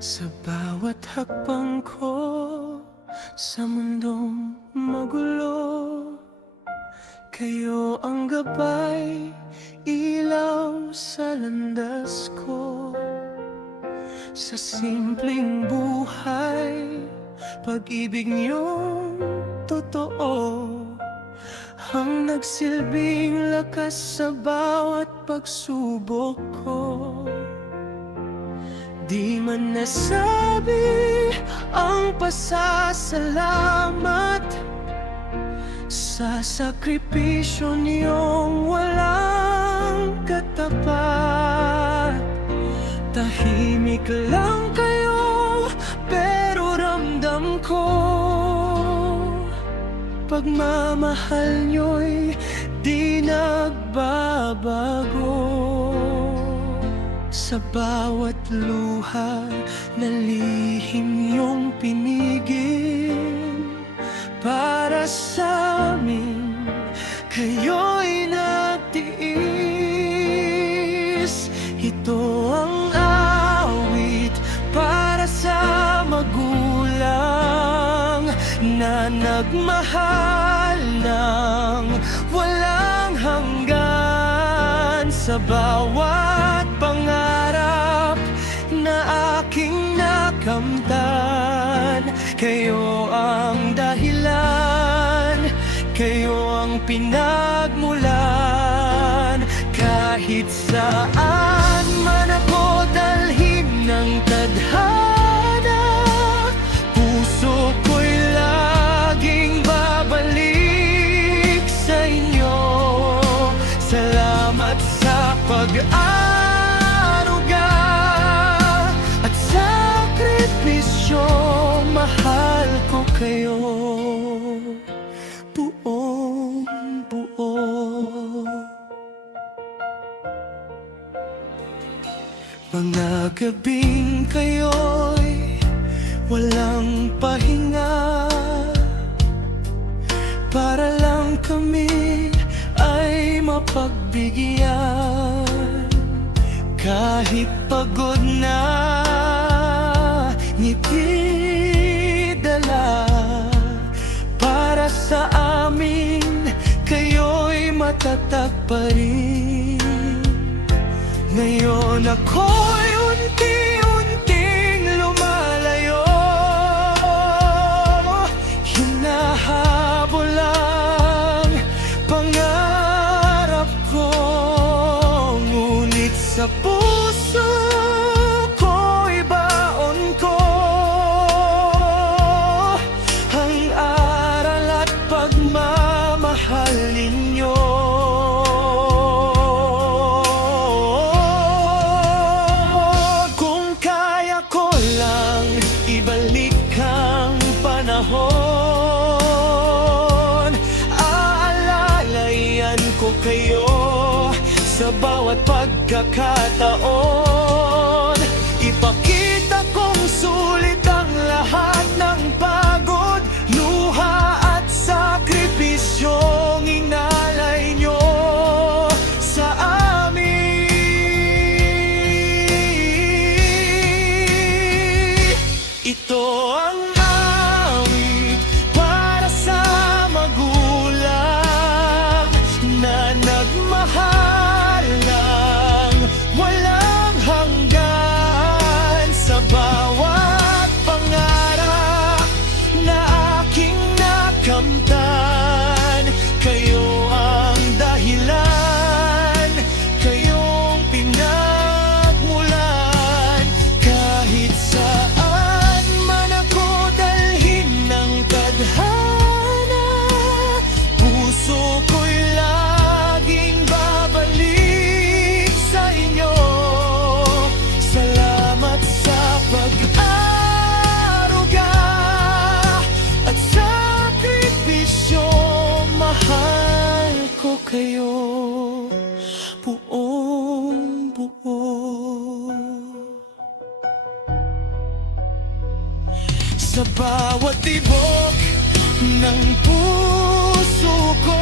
Sa bawat hakbang ko sa mundong magulo, kayo ang gabay, ilaw sa landas ko. Sa simpleng buhay, pag-ibig niyong totoo ang nagsilbing lakas sa bawat pagsubok ko. Di man nasabi ang pasasalamat sa sakripisyo niyong walang katapat. Tahimik lang kayo pero ramdam ko pagmamahal niyo'y di nagbabago. Sa bawat luha na lihim niyong pinigil para sa amin, kayo'y nagtiis. Ito ang awit para sa magulang na nagmahal ng walang hanggan. Sa bawat pangarap na aking nakamtan, kayo ang dahilan, kayo ang pinagmulan. Kahit saan man ako dalhin ng tadhana, puso ko'y laging babalik sa inyo. Salamat sa pag-aruga at sakripisyo, mahal ko kayo buong buo. Mga gabing kayo'y walang pahinga, para lang kami ay mapagbigyan. Kahit pagod na, ngiti dala, para sa amin kayo'y matatag pa rin. Ngayon ako'y unti-unting lumalayo, hinahabol ang pangarap ko. Ngunit sa puso ko'y baon ko ang aral at pagmamahal ninyo. Ibalik ang panahon, aalalayan ko kayo sa bawat pagkakataon. Ipakita kong sulit ang lahat ng pagod, luha at sakripisyong inalay nyo sa amin. Ito ang awit para sa magulang na nagmahal ng walang hanggan. Sa bawat pangarap na aking nakamtan, kayo ang dahilan, kayong pinagmulan. Kahit sa puso ko'y laging babalik sa inyo. Salamat sa pag-aruga at sakripisyo, mahal ko kayo buong buo. Sa bawat tibok ng puso ko,